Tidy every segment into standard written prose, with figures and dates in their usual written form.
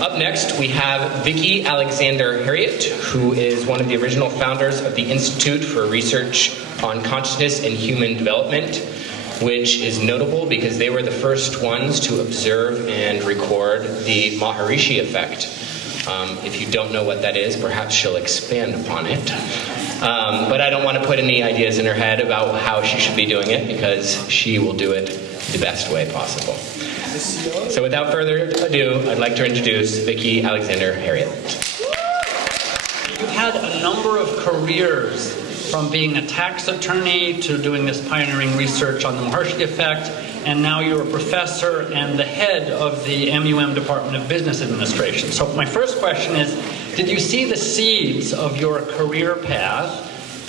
Up next, we have Vicki Herriott, who is one of the original founders of the Institute for Research on Consciousness and Human Development, which is notable because they were the first ones to observe and record the Maharishi Effect. If you don't know what that is, perhaps she'll expand upon it. But I don't want to put any ideas in her head about how she should be doing it, because she will do it the best way possible. So without further ado, I'd like to introduce Vicki Herriott. You've had a number of careers, from being a tax attorney to doing this pioneering research on the Maharishi Effect, and now you're a professor and the head of the MUM Department of Business Administration. So my first question is, did you see the seeds of your career path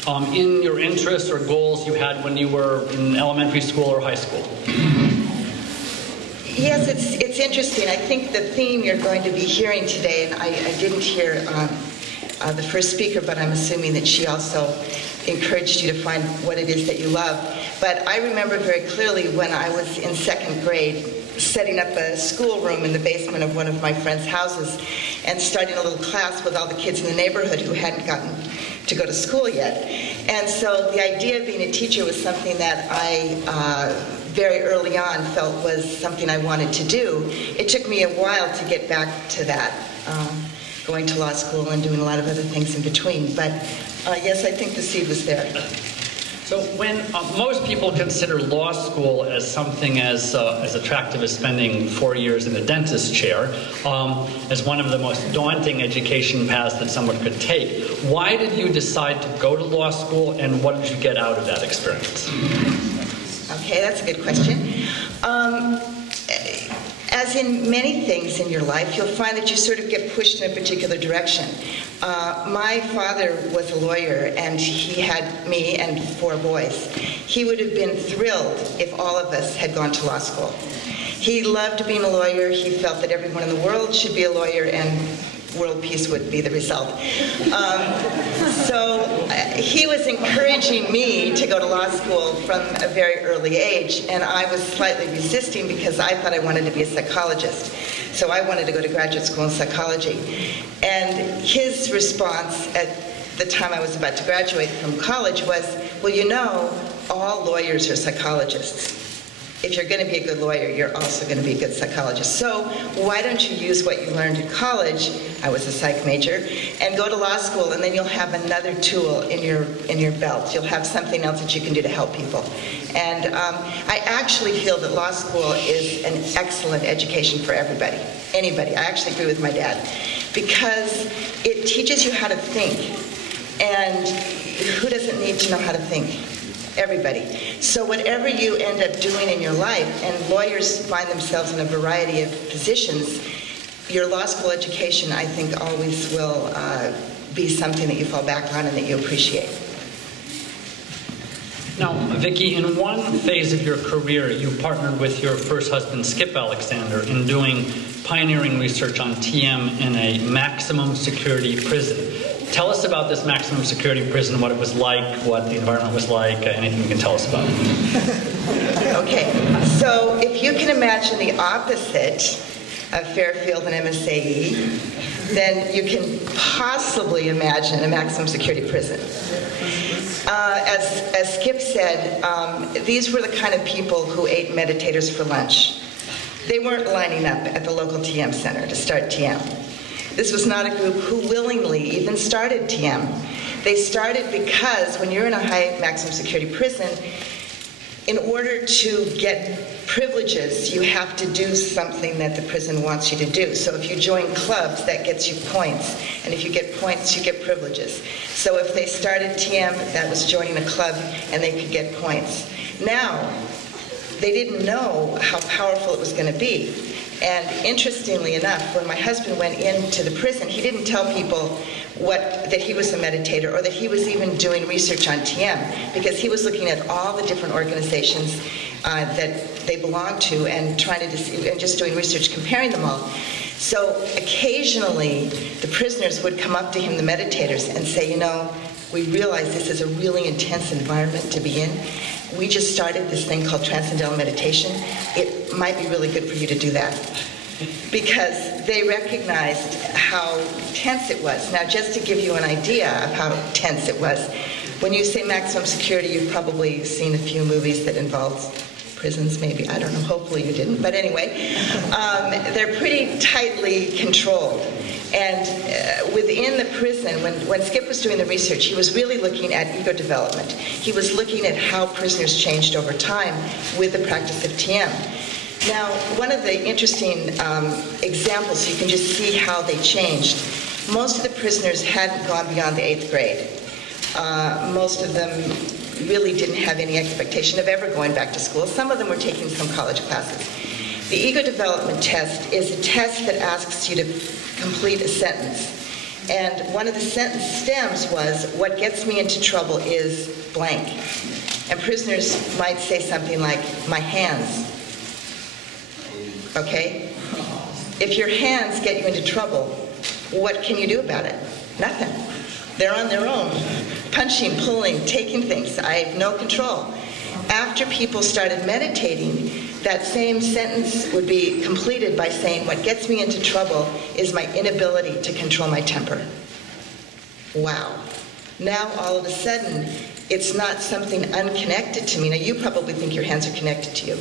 in your interests or goals you had when you were in elementary school or high school? Yes, it's interesting. I think the theme you're going to be hearing today, and I didn't hear the first speaker, but I'm assuming that she also encouraged you to find what it is that you love. But I remember very clearly when I was in second grade, setting up a schoolroom in the basement of one of my friends' houses and starting a little class with all the kids in the neighborhood who hadn't gotten to go to school yet. And so the idea of being a teacher was something that I very early on felt was something I wanted to do. It took me a while to get back to that, going to law school and doing a lot of other things in between. But yes, I think the seed was there. So when most people consider law school as something as attractive as spending 4 years in a dentist chair, as one of the most daunting education paths that someone could take, why did you decide to go to law school, and what did you get out of that experience? Okay, that's a good question. As in many things in your life, you'll find that you sort of get pushed in a particular direction. My father was a lawyer, and he had me and 4 boys. He would have been thrilled if all of us had gone to law school. He loved being a lawyer. He felt that everyone in the world should be a lawyer, and world peace would be the result. So he was encouraging me to go to law school from a very early age, and I was slightly resisting because I thought I wanted to be a psychologist. So I wanted to go to graduate school in psychology. And his response at the time I was about to graduate from college was, well, you know, all lawyers are psychologists. If you're going to be a good lawyer, you're also going to be a good psychologist. So why don't you use what you learned in college, I was a psych major, and go to law school, and then you'll have another tool in your belt. You'll have something else that you can do to help people. And I actually feel that law school is an excellent education for everybody, anybody. I actually agree with my dad, because it teaches you how to think. And who doesn't need to know how to think? Everybody. So whatever you end up doing in your life, and lawyers find themselves in a variety of positions, your law school education, I think, always will be something that you fall back on and that you appreciate. Now, Vicki, in one phase of your career, you partnered with your first husband, Skip Alexander, in doing pioneering research on TM in a maximum security prison. Tell us about this maximum security prison, what it was like, what the environment was like, anything you can tell us about it. Okay, so if you can imagine the opposite of Fairfield and MSAE, then you can possibly imagine a maximum security prison. As Skip said, these were the kind of people who ate meditators for lunch. They weren't lining up at the local TM center to start TM. This was not a group who willingly even started TM. They started because when you're in a high maximum security prison, in order to get privileges, you have to do something that the prison wants you to do. So if you join clubs, that gets you points. And if you get points, you get privileges. So if they started TM, that was joining a club, and they could get points. Now, they didn't know how powerful it was going to be. And interestingly enough, when my husband went into the prison, he didn't tell people that he was a meditator or that he was even doing research on TM, because he was looking at all the different organizations that they belonged to and just doing research, comparing them all. So occasionally, the prisoners would come up to him, the meditators, and say, you know, we realize this is a really intense environment to be in. We just started this thing called Transcendental Meditation. It might be really good for you to do that. Because they recognized how tense it was. Now, just to give you an idea of how tense it was, when you say maximum security, you've probably seen a few movies that involve prisons, maybe. I don't know. Hopefully you didn't. But anyway, they're pretty tightly controlled. And within the prison, when Skip was doing the research, he was really looking at ego development. He was looking at how prisoners changed over time with the practice of TM. Now, one of the interesting examples, you can just see how they changed. Most of the prisoners hadn't gone beyond the 8th grade. Most of them really didn't have any expectation of ever going back to school. Some of them were taking some college classes. The ego development test is a test that asks you to complete a sentence. And one of the sentence stems was, what gets me into trouble is blank. And prisoners might say something like, my hands. Okay? If your hands get you into trouble, what can you do about it? Nothing. They're on their own, punching, pulling, taking things. I have no control. After people started meditating, that same sentence would be completed by saying, what gets me into trouble is my inability to control my temper. Wow. Now, all of a sudden, it's not something unconnected to me. Now, you probably think your hands are connected to you.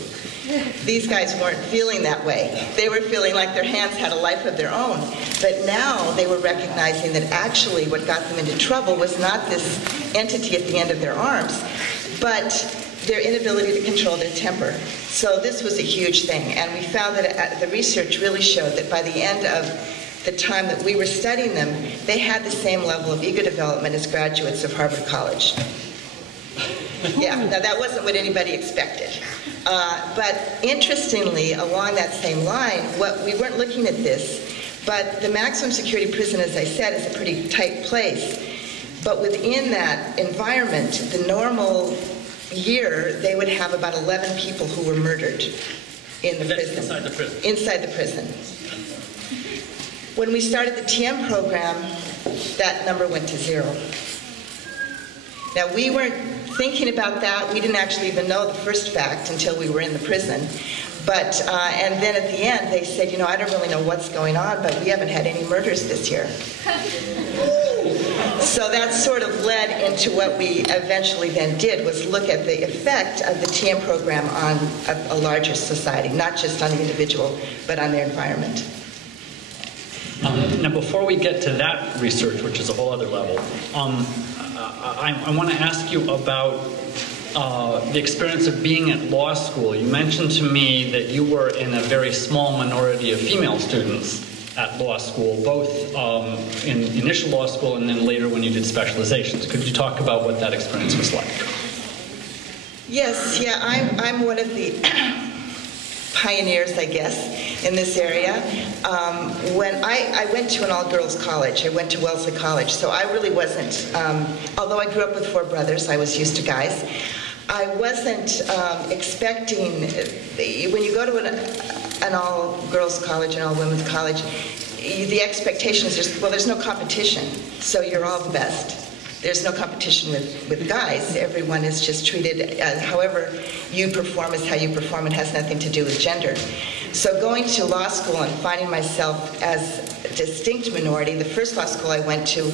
These guys weren't feeling that way. They were feeling like their hands had a life of their own. But now they were recognizing that actually what got them into trouble was not this entity at the end of their arms, but their inability to control their temper. So this was a huge thing. And we found that the research really showed that by the end of the time that we were studying them, they had the same level of ego development as graduates of Harvard College. Yeah, now that wasn't what anybody expected. But interestingly, along that same line, we weren't looking at this, but the maximum security prison, as I said, is a pretty tight place. But within that environment, the normal year, they would have about 11 people who were murdered in the prison. Inside the prison? Inside the prison. When we started the TM program, that number went to 0. Now, we weren't thinking about that. We didn't actually even know the first fact until we were in the prison. But, and then at the end, they said, you know, I don't really know what's going on, but we haven't had any murders this year. So that sort of led into what we eventually then did, was look at the effect of the TM program on a larger society, not just on the individual, but on their environment. Now, before we get to that research, which is a whole other level, I want to ask you about the experience of being at law school. You mentioned to me that you were in a very small minority of female students at law school, both in initial law school and then later when you did specializations. Could you talk about what that experience was like? Yes, yeah, I'm one of the pioneers, I guess, in this area. When I went to an all-girls college, I went to Wellesley College, so I really wasn't, although I grew up with 4 brothers, I was used to guys. I wasn't expecting, when you go to an all-girls college, an all-women's college, the expectation is just, well, there's no competition, so you're all the best. There's no competition with guys. Everyone is just treated however you perform is how you perform. It has nothing to do with gender. So going to law school and finding myself as a distinct minority, the first law school I went to,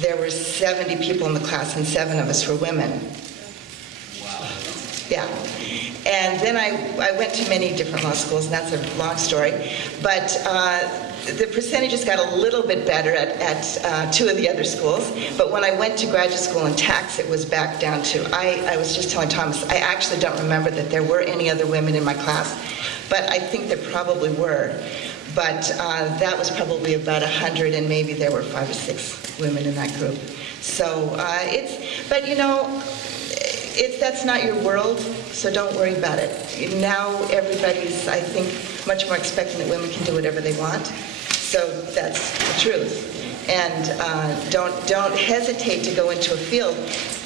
there were 70 people in the class and 7 of us were women. Wow. Yeah. And then I went to many different law schools, and that's a long story. But the percentages got a little bit better at 2 of the other schools. But when I went to graduate school in tax, it was back down to, I was just telling Thomas, I actually don't remember that there were any other women in my class, but I think there probably were. But that was probably about 100, and maybe there were 5 or 6 women in that group. So but you know, that's not your world, so don't worry about it. Now everybody's, I think, much more expecting that women can do whatever they want. So that's the truth. And don't hesitate to go into a field.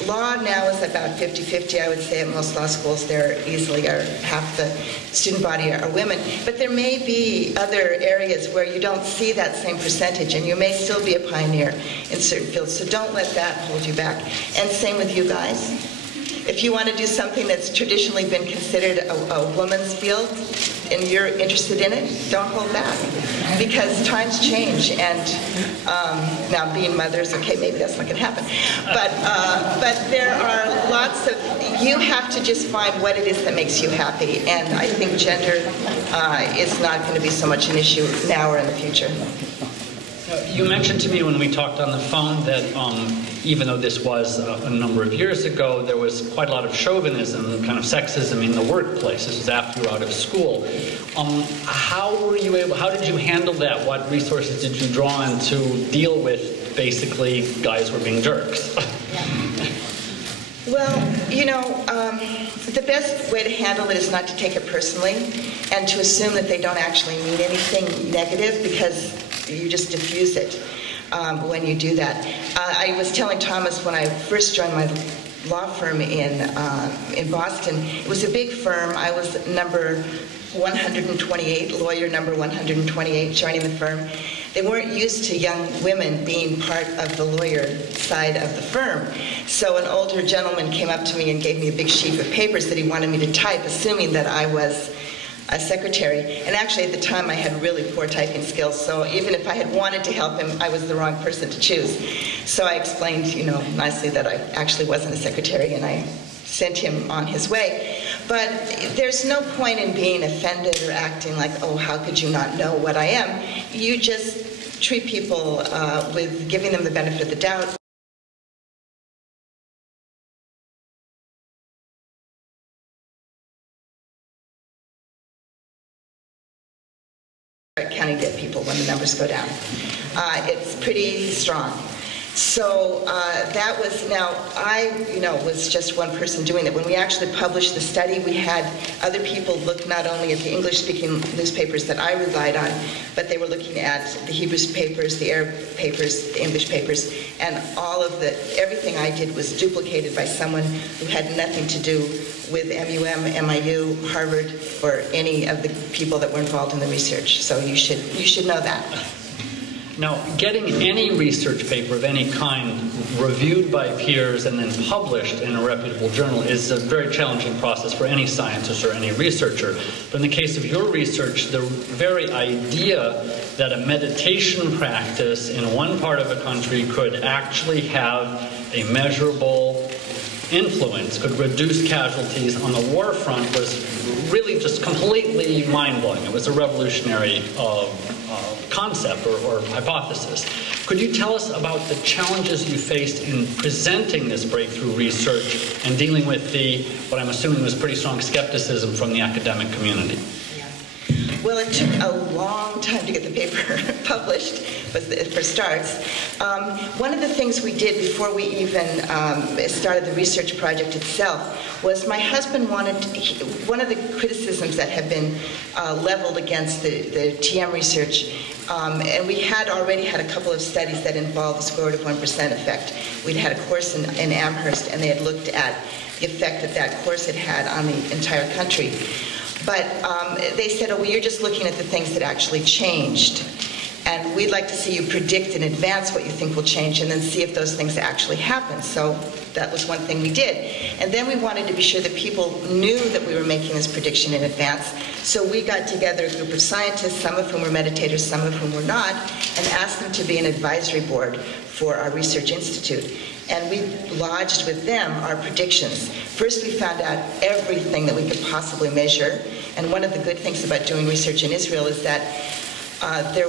Law now is about 50-50, I would say, at most law schools. There easily are half the student body are women. But there may be other areas where you don't see that same percentage, and you may still be a pioneer in certain fields. So don't let that hold you back. And same with you guys. If you want to do something that's traditionally been considered a woman's field, and you're interested in it, don't hold back, because times change. And now being mothers, okay, maybe that's not going to happen, but there are lots of. You have to just find what it is that makes you happy, and I think gender is not going to be so much an issue now or in the future. You mentioned to me when we talked on the phone that even though this was a number of years ago, there was quite a lot of chauvinism, kind of sexism in the workplace. This was after you were out of school. How did you handle that? What resources did you draw on to deal with basically guys who were being jerks? Well, the best way to handle it is not to take it personally and to assume that they don't actually mean anything negative, because you just diffuse it when you do that. I was telling Thomas when I first joined my law firm in Boston, it was a big firm. I was number 128, lawyer number 128, joining the firm. They weren't used to young women being part of the lawyer side of the firm. So an older gentleman came up to me and gave me a big sheaf of papers that he wanted me to type, assuming that I was a secretary. And actually at the time I had really poor typing skills, so even if I had wanted to help him, I was the wrong person to choose. So I explained, nicely that I actually wasn't a secretary, and I sent him on his way. But there's no point in being offended or acting like, oh, how could you not know what I am? You just treat people with giving them the benefit of the doubt. Counting dead people when the numbers go down. It's pretty strong. So that was, now I, was just one person doing it. When we actually published the study, we had other people look not only at the English-speaking newspapers that I relied on, but they were looking at the Hebrew papers, the Arab papers, the English papers, and everything I did was duplicated by someone who had nothing to do with MUM, MIU, Harvard, or any of the people that were involved in the research. So you should know that. Now, getting any research paper of any kind reviewed by peers and then published in a reputable journal is a very challenging process for any scientist or any researcher. But in the case of your research, the very idea that a meditation practice in one part of a country could actually have a measurable influence, could reduce casualties on the war front, was really just completely mind-blowing. It was a revolutionary concept or hypothesis. Could you tell us about the challenges you faced in presenting this breakthrough research and dealing with what I'm assuming was pretty strong skepticism from the academic community? Well, it took a long time to get the paper published, for starts. One of the things we did before we even started the research project itself was my husband wanted, one of the criticisms that have been leveled against the TM research, and we had already had a couple of studies that involved the square root of 1% effect. We'd had a course in Amherst, and they had looked at the effect that course had had on the entire country. But they said, oh, well, you're just looking at the things that actually changed. And we'd like to see you predict in advance what you think will change and then see if those things actually happen. So that was one thing we did. And then we wanted to be sure that people knew that we were making this prediction in advance. So we got together a group of scientists, some of whom were meditators, some of whom were not, and asked them to be an advisory board for our research institute. And we lodged with them our predictions. First, we found out everything that we could possibly measure. And one of the good things about doing research in Israel is that there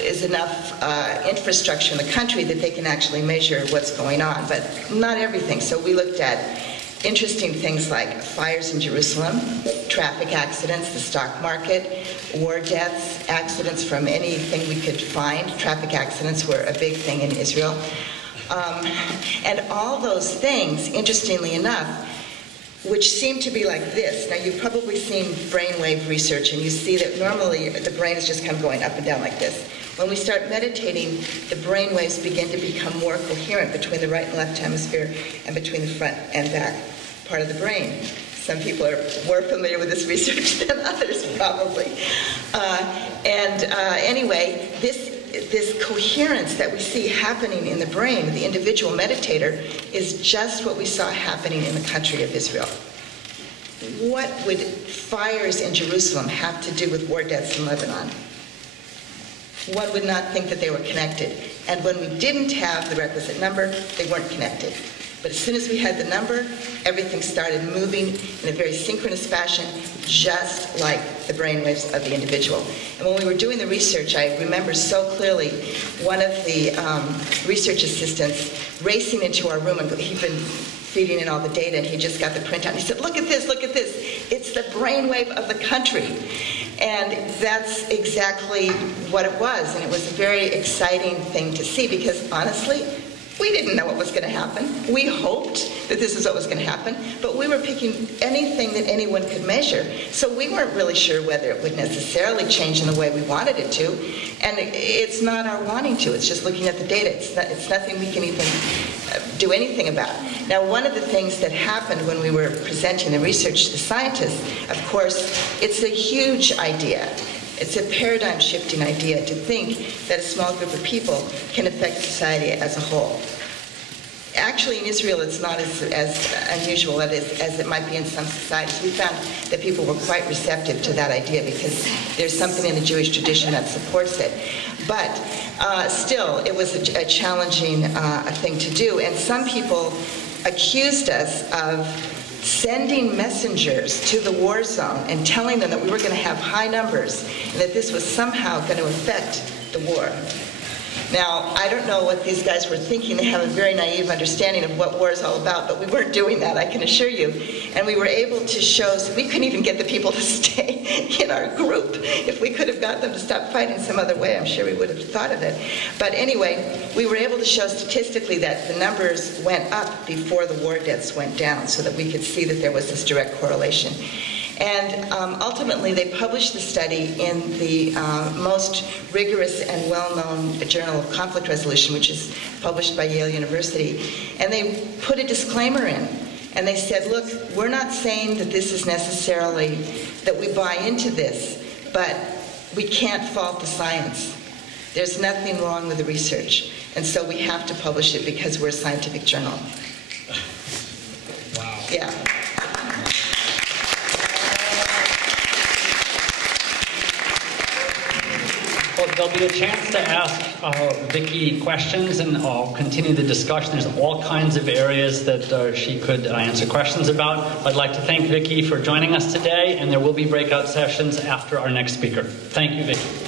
is enough infrastructure in the country that they can actually measure what's going on, but not everything. So we looked at interesting things like fires in Jerusalem, traffic accidents, the stock market, war deaths, accidents from anything we could find. Traffic accidents were a big thing in Israel. And all those things, interestingly enough, which seem to be like this. Now, you've probably seen brainwave research, and you see that normally the brain is just kind of going up and down like this. When we start meditating, the brain waves begin to become more coherent between the right and left hemisphere and between the front and back part of the brain. Some people are more familiar with this research than others, probably. Anyway, this coherence that we see happening in the brain of the individual meditator is just what we saw happening in the country of Israel. what would fires in Jerusalem have to do with war deaths in Lebanon? One would not think that they were connected. And when we didn't have the requisite number, they weren't connected. But as soon as we had the number, everything started moving in a very synchronous fashion, just like the brainwaves of the individual. And when we were doing the research, I remember so clearly one of the research assistants racing into our room, and he'd been feeding in all the data, and he just got the printout. And he said, look at this, look at this. It's the brainwave of the country. And that's exactly what it was. And it was a very exciting thing to see because, honestly, we didn't know what was going to happen. We hoped that this is what was going to happen, but we were picking anything that anyone could measure. So we weren't really sure whether it would necessarily change in the way we wanted it to. And it's not our wanting to. It's just looking at the data. It's nothing we can even do anything about. Now, one of the things that happened when we were presenting the research to the scientists, of course, it's a huge idea. It's a paradigm-shifting idea to think that a small group of people can affect society as a whole. Actually, in Israel, it's not as unusual as it might be in some societies. We found that people were quite receptive to that idea because there's something in the Jewish tradition that supports it. But still, it was a challenging thing to do. And some people accused us of sending messengers to the war zone and telling them that we were going to have high numbers and that this was somehow going to affect the war. Now, I don't know what these guys were thinking. They have a very naive understanding of what war is all about, but we weren't doing that, I can assure you. And we were able to show, so we couldn't even get the people to stay in our group. If we could have got them to stop fighting some other way, I'm sure we would have thought of it. But anyway, we were able to show statistically that the numbers went up before the war deaths went down so that we could see that there was this direct correlation. And ultimately, they published the study in the most rigorous and well-known Journal of Conflict Resolution, which is published by Yale University. And they put a disclaimer in. And they said, look, we're not saying that this is necessarily, that we buy into this, but we can't fault the science. There's nothing wrong with the research. And so we have to publish it because we're a scientific journal. Wow. Yeah. Well, there'll be a chance to ask Vicki questions, and I'll continue the discussion. There's all kinds of areas that she could answer questions about. I'd like to thank Vicki for joining us today, and there will be breakout sessions after our next speaker. Thank you, Vicki.